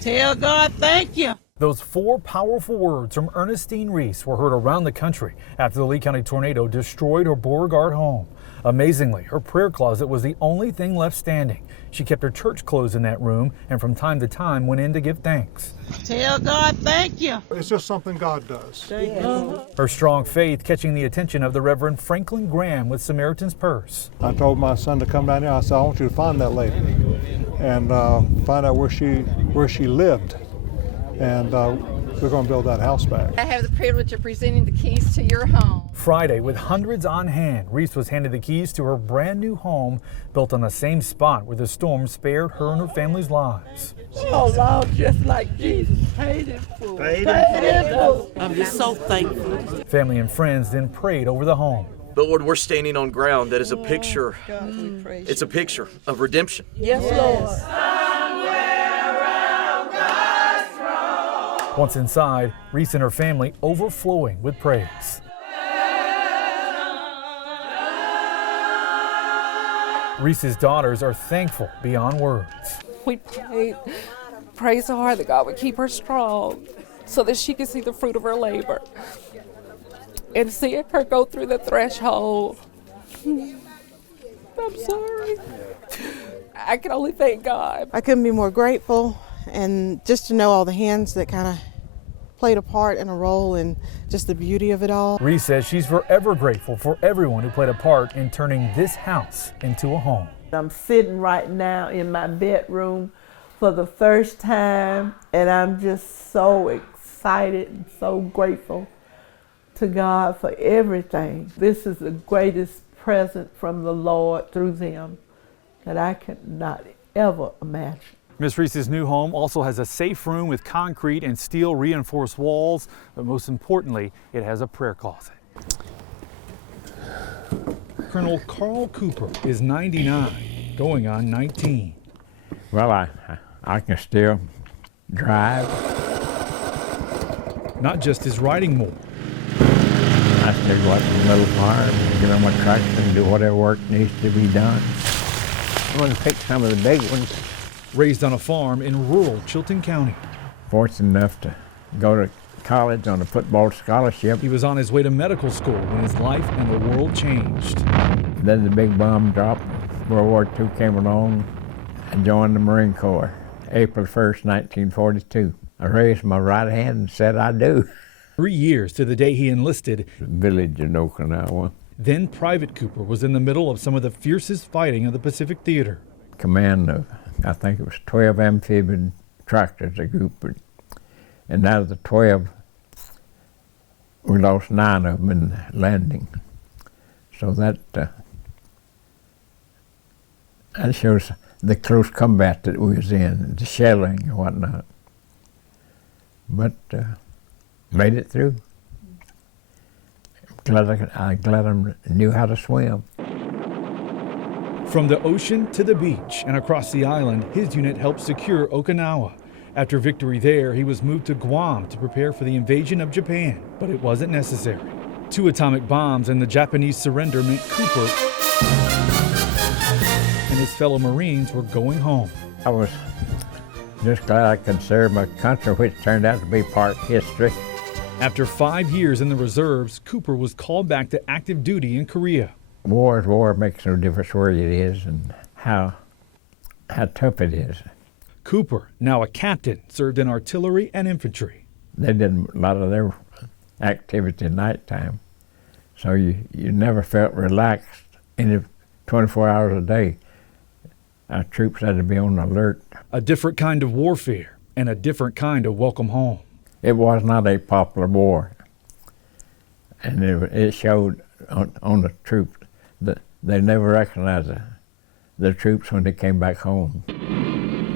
Tell God thank you. Those four powerful words from Ernestine Reese were heard around the country after the Lee County tornado destroyed her Beauregard home. Amazingly, her prayer closet was the only thing left standing. She kept her church clothes in that room and from time to time went in to give thanks. Tell God thank you. It's just something God does. Her strong faith catching the attention of the Reverend Franklin Graham with Samaritan's Purse. I told my son to come down here. I said, I want you to find that lady and find out where she lived. And we're going to build that house back. I have the privilege of presenting the keys to your home. Friday, with hundreds on hand, Reese was handed the keys to her brand new home built on the same spot where the storm spared her and her family's lives. Oh, Lord, just like Jesus paid it full. Paid it full. I'm just so thankful. Family and friends then prayed over the home. But Lord, we're standing on ground that is a picture. It's a picture of redemption. Yes, Lord. Once inside, Reese and her family overflowing with praise. Reese's daughters are thankful beyond words. We prayed so hard that God would keep her strong so that she could see the fruit of her labor. And seeing her go through the threshold, I'm sorry. I can only thank God. I couldn't be more grateful, and just to know all the hands that kind of played a part and a role in just the beauty of it all. Reese says she's forever grateful for everyone who played a part in turning this house into a home. I'm sitting right now in my bedroom for the first time, and I'm just so excited and so grateful to God for everything. This is the greatest present from the Lord through them that I cannot ever imagine. Miss Reese's new home also has a safe room with concrete and steel reinforced walls, but most importantly, it has a prayer closet. Colonel Carl Cooper is 99, going on 19. Well, I can still drive. Not just his riding more. I still go out to the little farm, get on my tractor and do whatever work needs to be done. I'm going to pick some of the big ones. Raised on a farm in rural Chilton County. Fortunate enough to go to college on a football scholarship. He was on his way to medical school when his life and the world changed. Then the big bomb dropped. World War II came along. I joined the Marine Corps, April 1st, 1942. I raised my right hand and said, I do. 3 years to the day he enlisted. The village in Okinawa. Then Private Cooper was in the middle of some of the fiercest fighting of the Pacific Theater. Command of, I think it was 12 amphibian tractors, a group. And out of the 12, we lost 9 of them in landing. So that shows the close combat that we was in, the shelling and whatnot. But made it through. I'm glad I knew how to swim. From the ocean to the beach and across the island, his unit helped secure Okinawa. After victory there, he was moved to Guam to prepare for the invasion of Japan, but it wasn't necessary. 2 atomic bombs and the Japanese surrender meant Cooper and his fellow Marines were going home. I was just glad I could serve my country, which turned out to be part history. After 5 years in the reserves, Cooper was called back to active duty in Korea. War is war, makes no difference where it is and how tough it is. Cooper, now a captain, served in artillery and infantry. They did a lot of their activity at nighttime, so you never felt relaxed any 24 hours a day. Our troops had to be on alert. A different kind of warfare and a different kind of welcome home. It was not a popular war, and it showed on the troops that they never recognized the troops when they came back home.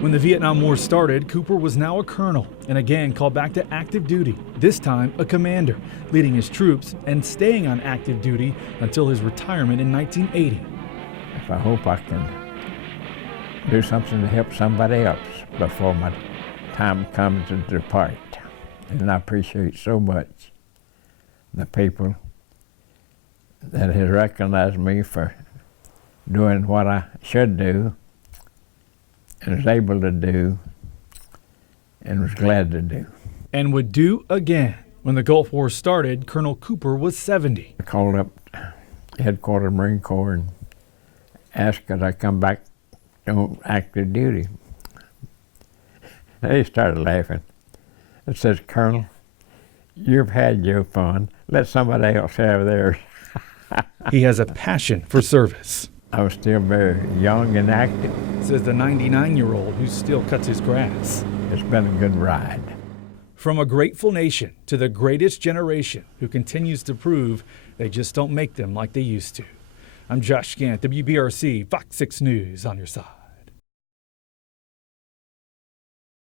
When the Vietnam War started, Cooper was now a colonel and again called back to active duty, this time a commander, leading his troops and staying on active duty until his retirement in 1980. I hope I can do something to help somebody else before my time comes to depart. And I appreciate so much the people that has recognized me for doing what I should do and is able to do and was glad to do. And would do again. When the Gulf War started, Colonel Cooper was 70. I called up headquarters Marine Corps and asked could I come back on active duty. They started laughing. It says, Colonel, you've had your fun. Let somebody else have theirs. He has a passion for service, I was still very young and active. says the 99-year-old who still cuts his grass. It's been a good ride. From a grateful nation to the greatest generation who continues to prove they just don't make them like they used to. I'm Josh Gauntt, WBRC, Fox 6 News on your side.